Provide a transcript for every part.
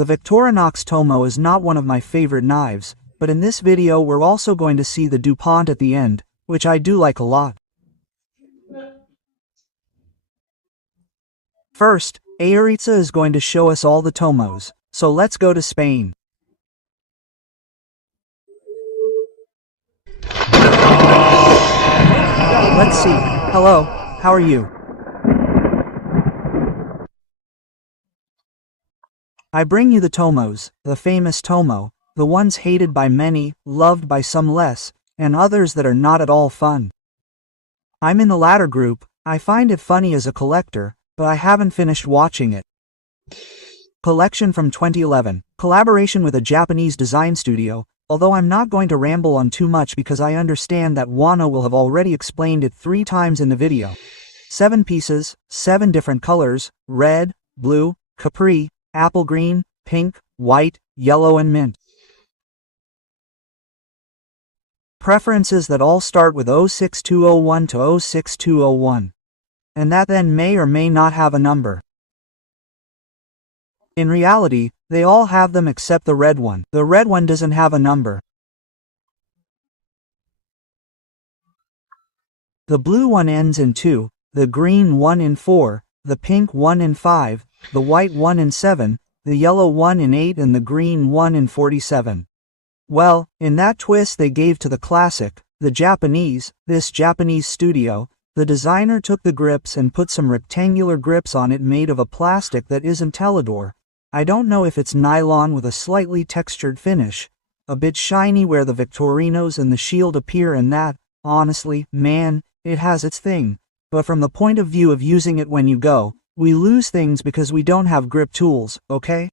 The Victorinox Tomo is not one of my favorite knives, but in this video we're also going to see the Dupont at the end, which I do like a lot. First, ABITAX is going to show us all the Tomos, so let's go to Spain. Let's see. Hello, how are you? I bring you the Tomos, the famous Tomo, the ones hated by many, loved by some less, and others that are not at all fun. I'm in the latter group. I find it funny as a collector, but I haven't finished watching it. Collection from 2011, collaboration with a Japanese design studio, although I'm not going to ramble on too much because I understand that Juan will have already explained it 3 times in the video. 7 pieces, 7 different colors, red, blue, capri, apple green, pink, white, yellow and mint. Preferences that all start with 06201 to 06201. And that then may or may not have a number. In reality, they all have them except the red one. The red one doesn't have a number. The blue one ends in 2, the green one in 4, the pink one in 5, the white one in 7, the yellow one in 8 and the green one in 47. Well, in that twist they gave to the classic, this Japanese studio, the designer took the grips and put some rectangular grips on it made of a plastic that isn't Telador. I don't know if it's nylon with a slightly textured finish, a bit shiny where the Victorinos and the shield appear and that, honestly, man, it has its thing. But from the point of view of using it when you go, we lose things because we don't have grip tools, okay?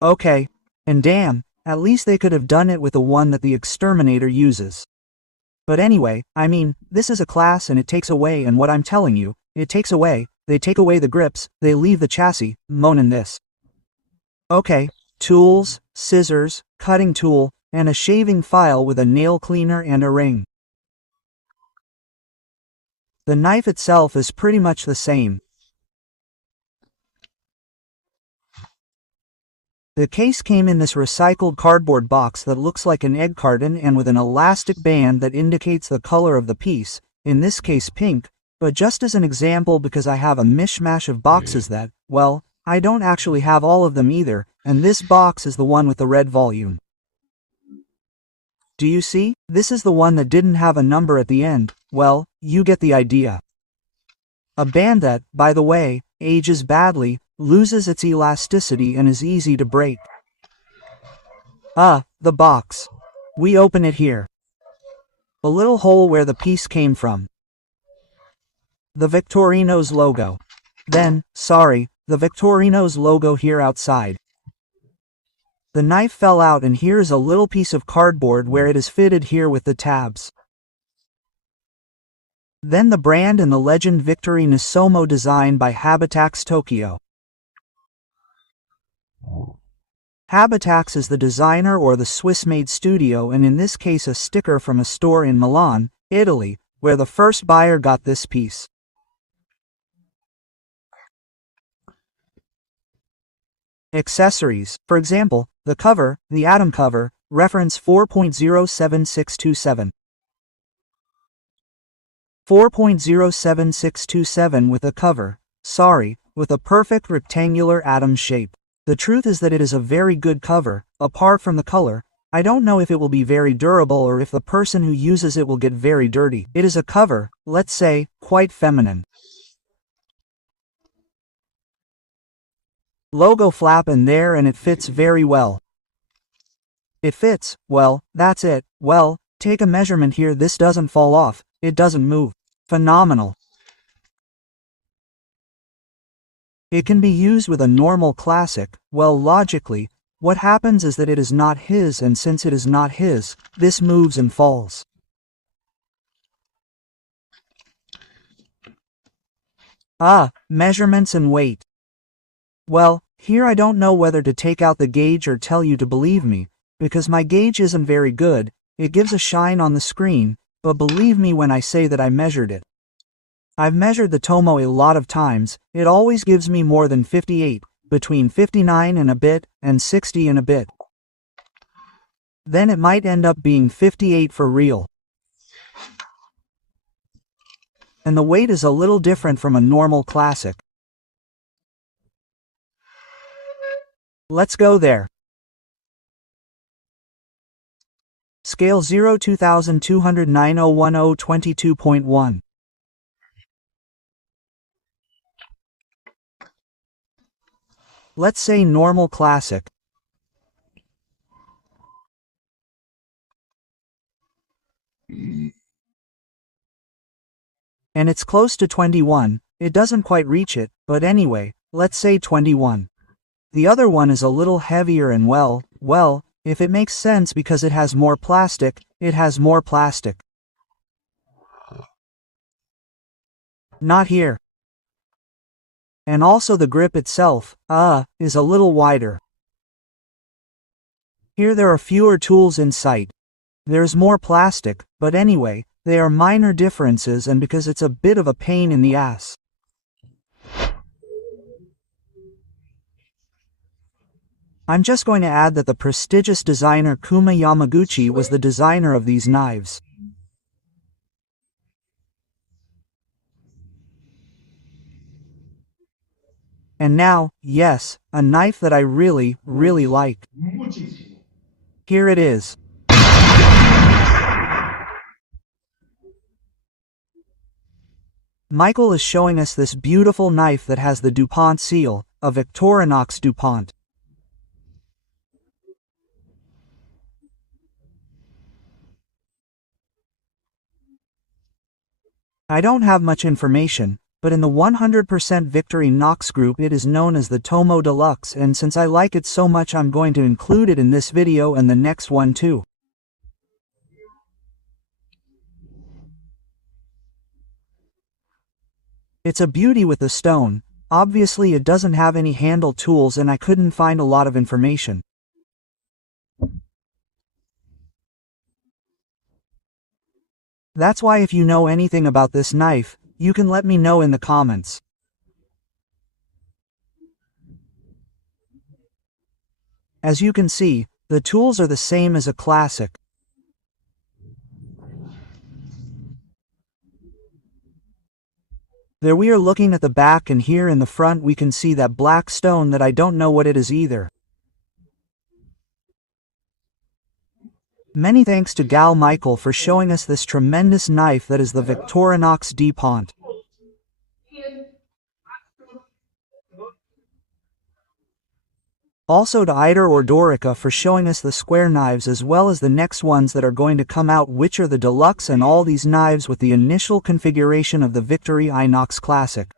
Okay, and damn, at least they could have done it with the one that the exterminator uses. But anyway, I mean, this is a class and it takes away and what I'm telling you, it takes away, they take away the grips, they leave the chassis, moanin' this. Okay, tools, scissors, cutting tool, and a shaving file with a nail cleaner and a ring. The knife itself is pretty much the same. The case came in this recycled cardboard box that looks like an egg carton and with an elastic band that indicates the color of the piece, in this case pink, but just as an example because I have a mishmash of boxes that, well, I don't actually have all of them either, and this box is the one with the red volume. Do you see? This is the one that didn't have a number at the end. Well, you get the idea. A band that, by the way, ages badly, loses its elasticity and is easy to break. The box. We open it here. A little hole where the piece came from. The Victorinox logo. Then, the Victorinox logo here outside. The knife fell out and here's a little piece of cardboard where it is fitted here with the tabs. Then the brand and the legend Victorinox Tomo designed by ABITAX Tokyo. ABITAX is the designer or the Swiss-made studio and in this case a sticker from a store in Milan, Italy, where the first buyer got this piece. Accessories, for example, the cover, the atom cover, reference 4.07627. 4.07627 with a cover, with a perfect rectangular atom shape. The truth is that it is a very good cover, apart from the color. I don't know if it will be very durable or if the person who uses it will get very dirty. It is a cover, let's say, quite feminine. Logo flap in there and it fits very well. It fits, well, that's it. Well, take a measurement here, this doesn't fall off, it doesn't move. Phenomenal. It can be used with a normal classic. Well, logically, what happens is that it is not his and since it is not his, this moves and falls. Measurements and weight. Well, here I don't know whether to take out the gauge or tell you to believe me, because my gauge isn't very good, it gives a shine on the screen, but believe me when I say that I measured it. I've measured the Tomo a lot of times, it always gives me more than 58, between 59 and a bit, and 60 and a bit. Then it might end up being 58 for real. And the weight is a little different from a normal classic. Let's go there. Scale 0 2209 010 22.1. Let's say normal classic. And it's close to 21, it doesn't quite reach it, but anyway, let's say 21. The other one is a little heavier and well, if it makes sense because it has more plastic, it has more plastic. Not here. And also the grip itself, is a little wider. Here there are fewer tools in sight. There's more plastic, but anyway, they are minor differences and because it's a bit of a pain in the ass. I'm just going to add that the prestigious designer Yamaguchi was the designer of these knives. And now, yes, a knife that I really like. Here it is. Michael is showing us this beautiful knife that has the Dupont seal, a Victorinox Dupont. I don't have much information, but in the 100% Victorinox group it is known as the Tomo Deluxe, and since I like it so much I'm going to include it in this video and the next one too. It's a beauty with the stone. Obviously it doesn't have any handle tools and I couldn't find a lot of information. That's why if you know anything about this knife, you can let me know in the comments. As you can see, the tools are the same as a classic. There we are looking at the back, and here in the front we can see that black stone that I don't know what it is either. Many thanks to Gad Michael for showing us this tremendous knife that is the Victorinox Dupont. Also to Eider or Dorica for showing us the square knives as well as the next ones that are going to come out, which are the deluxe, and all these knives with the initial configuration of the Victorinox Classic.